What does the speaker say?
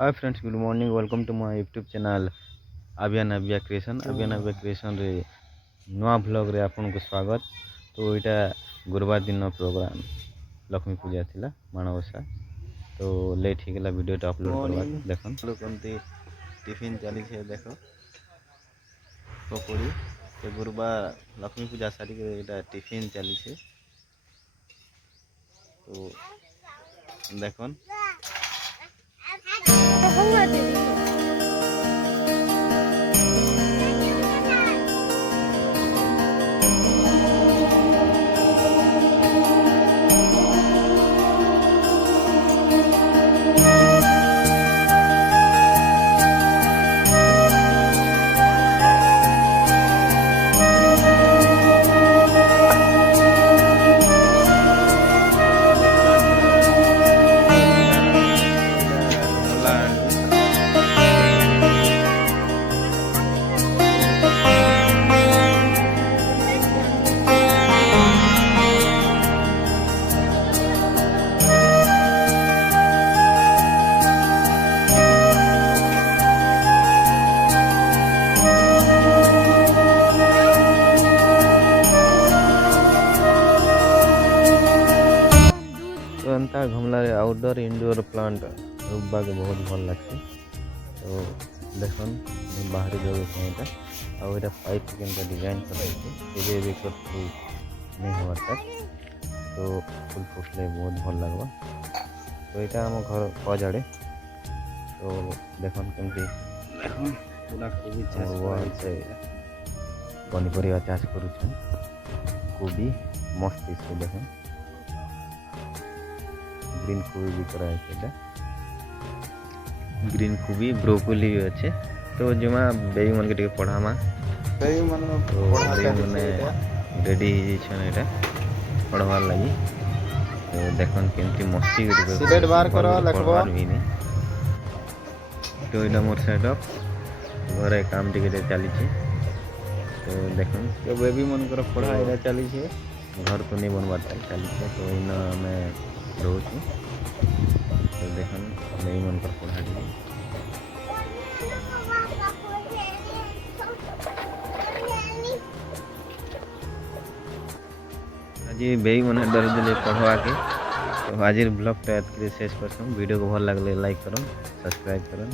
Hi friends, good morning. Welcome to my YouTube channel Abhiya creation रे नुआ blog रे आपन को स्वागत। तो इटा गुरुवार दिन प्रोग्राम लक्ष्मी पूजा थिला माणवसा। तो लेट ही गला वीडियो अपलोड करवा देखन कोनती टिफिन चली छे देखो पकोड़ी। तो गुरुवार लक्ष्मी पूजा सारी के इटा टिफिन चली छे। तो देखन तो एंता घमला आउटडोर इंडोर प्लांट रुबा के बहुत भल लगছে। तो देखन बाहरी जगह से एटा और एटा पाइप केनका डिजाइन कराइছে एबे करथु नहीं होवा तक। तो फुल फुटले बहुत भल लगवा। तो एटा हम घर पजाड़े। तो देखन केमती देखन पूरा कोबी चाष से पनीपरिया चाष करूछन। कोबी मस्त से देखन ग्रीन कोबी भी करा है। ग्रीन कोबी ब्रोकोली भी अच्छे। तो जमा बेबी मन के टिके पढ़ामा बेबी मन माने रेडी हिजछन एटा पढ़वार लागि। तो देखन केमती मस्ती करी सिलेट बार करो लखबो भी नहीं। तो इला मोर सेटअप घरे काम टिके चली छे। तो देखन तो बेबी मन कर पढ़ा एटा चली छे। घर तो नहीं बनवा चली छे। तो इना में रोज तो देखन बेबी मन पर पढ़ा दी। आज बेबी मन डर दिले पढ़वा के। तो आज ब्लॉग टा शेष करछन। वीडियो को भल लागले लाइक करन, सब्सक्राइब करन।